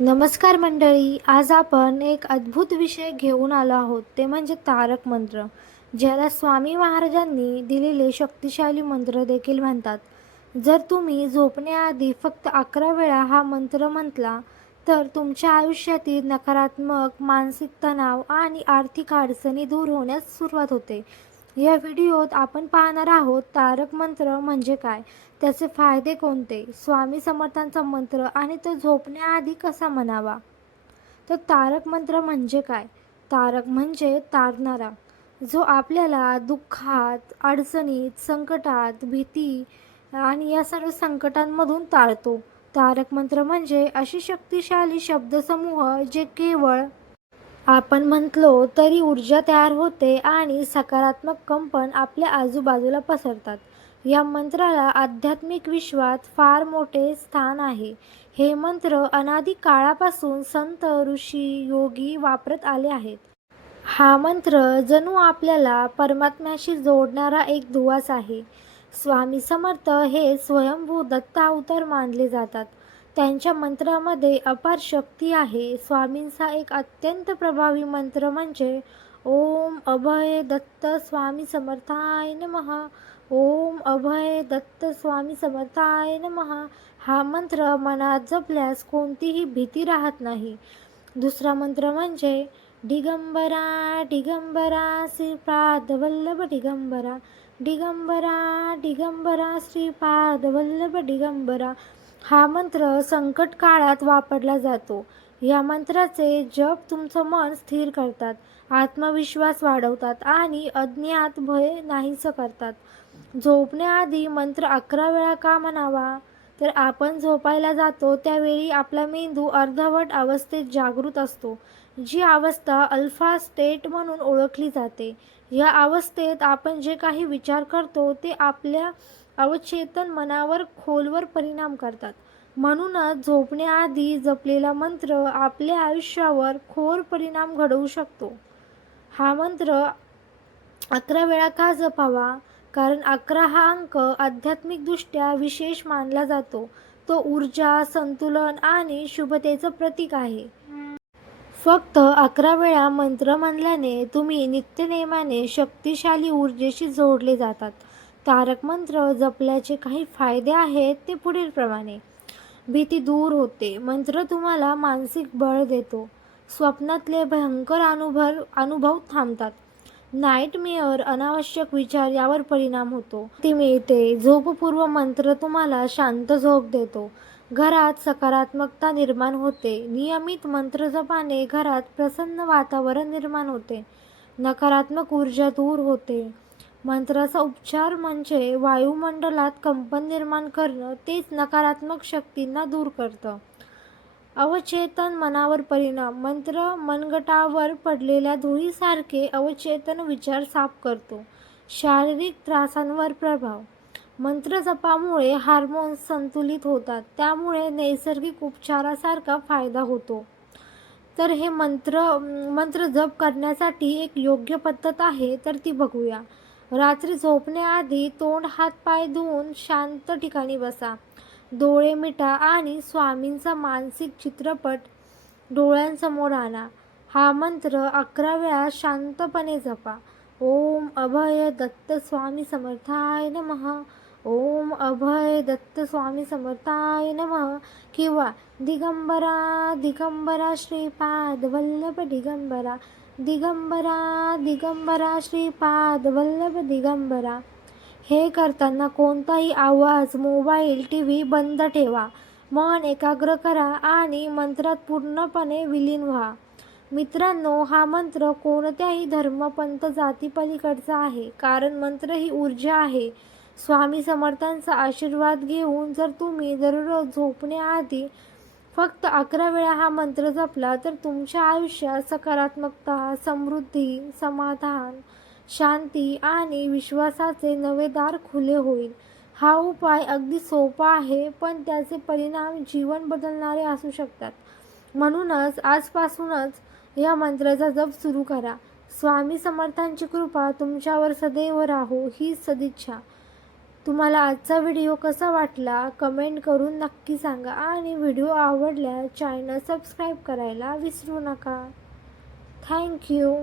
नमस्कार मंडळी आज आपण एक अद्भुत विषय घेऊन आलो आहोत. ते म्हणजे तारक मंत्र ज्याला स्वामी महाराजांनी दिलेले शक्तिशाली मंत्र देखील म्हणतात. जर तुम्ही झोपण्याआधी फक्त अकरा वेळा हा मंत्र म्हटला तर तुमच्या आयुष्यातील नकारात्मक मानसिक तणाव आणि आर्थिक अडचणी दूर होण्यास सुरुवात होते. या व्हिडिओत आपण पाहणार आहोत तारक मंत्र म्हणजे काय? त्याचे फायदे कोणते? स्वामी समर्थांचा मंत्र आणि तो झोपण्याआधी कसा म्हणावा? तर तारक मंत्र म्हणजे काय? तारक म्हणजे तारणारा जो आपल्याला दुःखात अडचणीत संकटात भीती आणि या सर्व संकटांमधून तारतो तारक मंत्र म्हणजे अशी शक्तिशाली शब्दसमूह जे केवळ आपण म्हटलो तरी ऊर्जा तयार होते आणि सकारात्मक कंपन आपल्या आजूबाजूला पसरतात. या मंत्राला आध्यात्मिक विश्वात फार मोठे स्थान आहे. हे मंत्र अनादी काळापासून संत ऋषी योगी वापरत आले आहेत. हा मंत्र जणू आपल्याला परमात्म्याशी जोडणारा एक दुवास आहे. स्वामी समर्थ हे स्वयंभू दत्ता अवतार मानले जातात. त्यांच्या मंत्रामध्ये अपार शक्ती आहे. स्वामींचा एक अत्यंत प्रभावी मंत्र म्हणजे ओम अभय दत्त स्वामी समर्थाय नमः. ओम अभय दत्त स्वामी समर्थाय नमः. हा मंत्र मनात जपल्यास कोणतीही भीती राहत नाही. दुसरा मंत्र म्हणजे दिगंबरा दिगंबरा श्रीपाद वल्लभ दिगंबरा दिगंबरा दिगंबरा श्रीपाद वल्लभ दिगंबरा हा मंत्र संकट काळात वापरला जातो. या मंत्राचे जप तुमचं मन स्थिर करतात आत्मविश्वास वाढवतात आणि अज्ञात भय नाहीसं करतात. झोपण्याआधी मंत्र अकरा वेळा का म्हणावा? तर आपण झोपायला जातो त्यावेळी आपला मेंदू अर्धवट अवस्थेत जागृत असतो. जी अवस्था अल्फा स्टेट म्हणून ओळखली जाते. या अवस्थेत आपण जे काही विचार करतो ते आपल्या अवचेतन मनावर खोलवर परिणाम करतात. म्हणूनच झोपण्याआधी जपलेला मंत्र आपल्या आयुष्यावर खोर परिणाम घडवू शकतो. हा मंत्र अकरा वेळा का जपावा? कारण अकरा हा अंक आध्यात्मिकदृष्ट्या विशेष मानला जातो. तो ऊर्जा संतुलन आणि शुभतेचं प्रतीक आहे. फक्त अकरा वेळा मंत्र म्हणल्याने तुम्ही नित्यनेमाने शक्तिशाली ऊर्जेशी जोडले जातात. तारक मंत्र जपल्याचे काही फायदे आहेत ते पुढीलप्रमाणे. भीती दूर होते. मंत्र तुम्हाला मानसिक बळ देतो. स्वप्नातले भयंकर अनुभव अनुभव थांबतात. नाईटमेअर अनावश्यक विचार यावर परिणाम होतो. ती मिळते. झोपपूर्व मंत्र तुम्हाला शांत झोप देतो. घरात सकारात्मकता निर्माण होते. नियमित मंत्र जपाने घरात प्रसन्न वातावरण निर्माण होते. नकारात्मक ऊर्जा दूर होते. मंत्राचा उपचार म्हणजे वायुमंडलात कंपन निर्माण करणं तेच नकारात्मक शक्तींना दूर करतं. अवचेतन मनावर परिणाम मंत्र मनगटावर पडलेल्या धुळीसारखे अवचेतन विचार साफ करतो. शारीरिक त्रासांवर प्रभाव. मंत्र जपामुळे हार्मोन्स संतुलित होतात त्यामुळे नैसर्गिक उपचारासारखा फायदा होतो. तर हे मंत्र मंत्र जप करण्यासाठी एक योग्य पद्धत आहे तर ती बघूया. रात्री झोपण्याआधी तोंड हात पाय धुवून शांत ठिकाणी बसा. डोळे मिटा आणि स्वामींचा मानसिक चित्रपट डोळ्यांसमोर आणा. हा मंत्र अकरा वेळा शांतपणे जपा. ओम अभय दत्त स्वामी समर्थाय नमः. ओम अभय दत्त स्वामी समर्थाय नमः. किंवा दिगंबरा दिगंबरा श्रीपाद वल्लभ दिगंबरा. दिगंबरा दिगंबरा श्रीपाद वल्लभ दिगंबरा. हे करताना कोणताही आवाज मोबाईल टी व्ही बंद ठेवा. मन एकाग्र करा आणि मंत्रात पूर्णपणे विलीन व्हा. मित्रांनो हा मंत्र कोणत्याही धर्मपंथ जातीपलीकडचा आहे कारण मंत्र ही ऊर्जा आहे. स्वामी समर्थांचा आशीर्वाद घेऊन जर तुम्ही दररोज झोपण्याआधी फक्त अकरा वेळा हा मंत्र जपला तर तुमच्या आयुष्यात सकारात्मकता समृद्धी समाधान शांती आणि विश्वासाचे नवे दार खुले होईल. हा उपाय अगदी सोपा आहे पण त्याचे परिणाम जीवन बदलणारे असू शकतात. म्हणूनच आजपासूनच या मंत्राचा जप सुरू करा. स्वामी समर्थांची कृपा तुमच्यावर सदैव राहो ही सदिच्छा. तुम्हाला आजचा व्हिडिओ कसा वाटला कमेंट करून नक्की सांगा आणि व्हिडिओ आवडल्यास चॅनल सबस्क्राईब करायला विसरू नका. थँक्यू